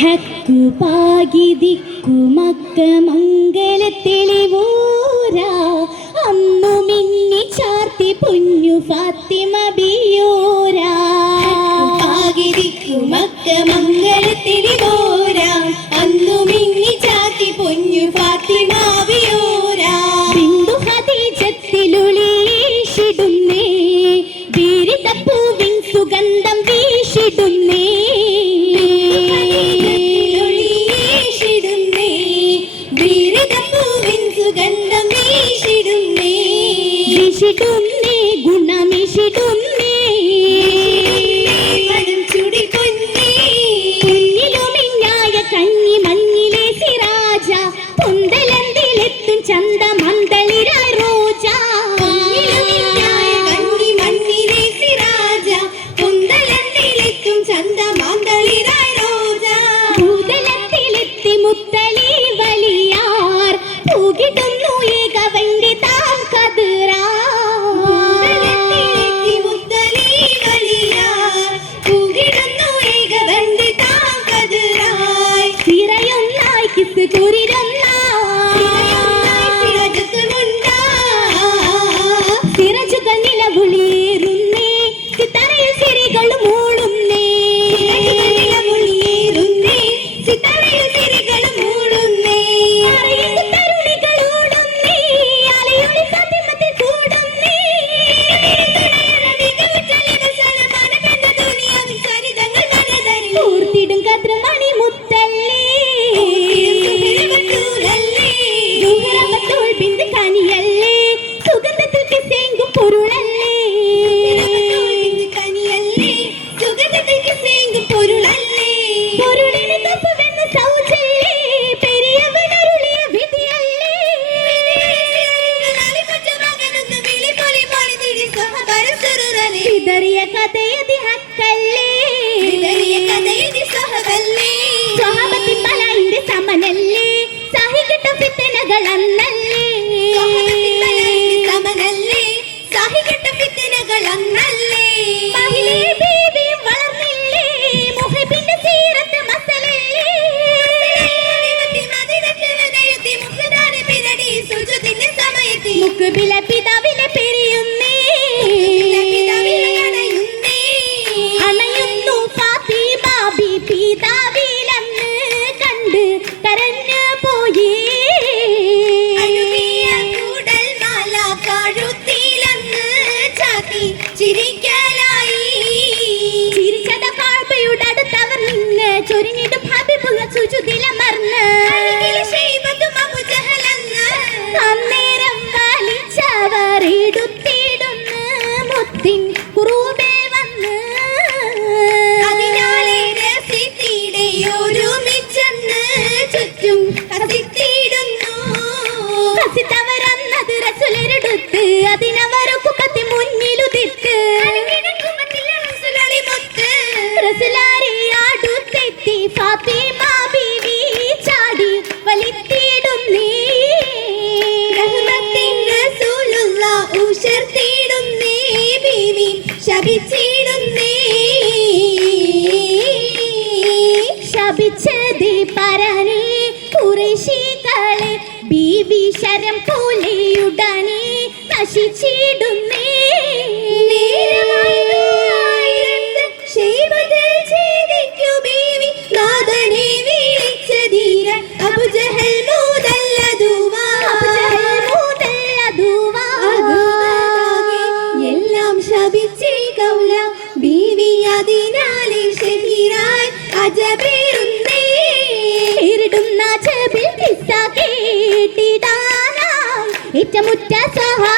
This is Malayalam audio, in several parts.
ഹക്കു പാകി ദിക്കുമക്ക മംഗല തെളിവൂരാ. അന്നു മിന്നി ചാർത്തി പുഞ്ഞു ഫാത്തിമ ബിയൂരാ. പാകി ദിക്കുമക്ക മംഗല Good ಪಿತ್ತಿನಗಳನ್ನಲ್ಲೇ ಸಮನಲ್ಲೇ സാഹികെട്ട പിത്തിനകൾ അന്നല്ലേ മുക്കുബില പിതാവ് ചൊരിഞ്ഞിടും ഹബിബുള്ള സുജു ദിലമർന്ന് അന്നേരം വലിച്ചവറിടുത്തിടുന്ന് മുത്തിൻ കുറൂബേ വന്ന്. അതിനാളെ രസിത്തിടെ ഒരുമിച്ചെന്ന് ചുറ്റും കത്തി Happy Tea! ഇറ്റമുറ്റ സഹാ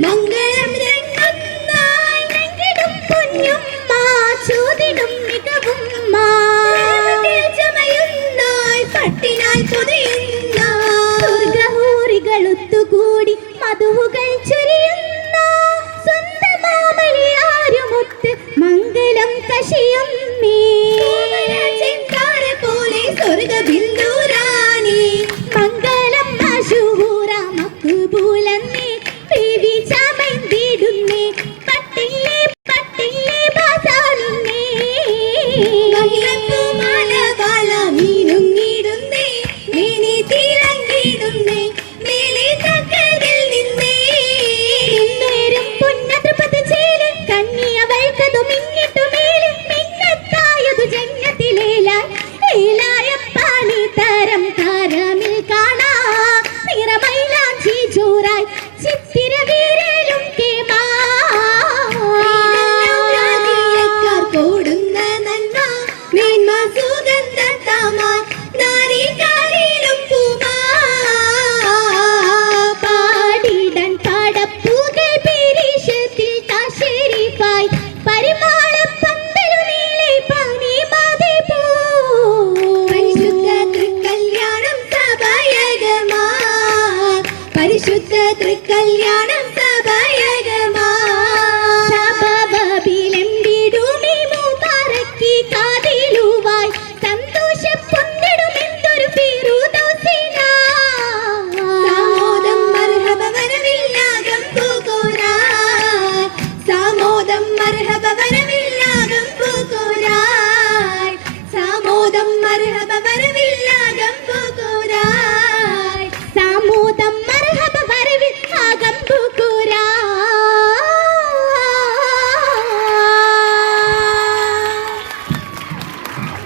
No. Happy Mother's Day.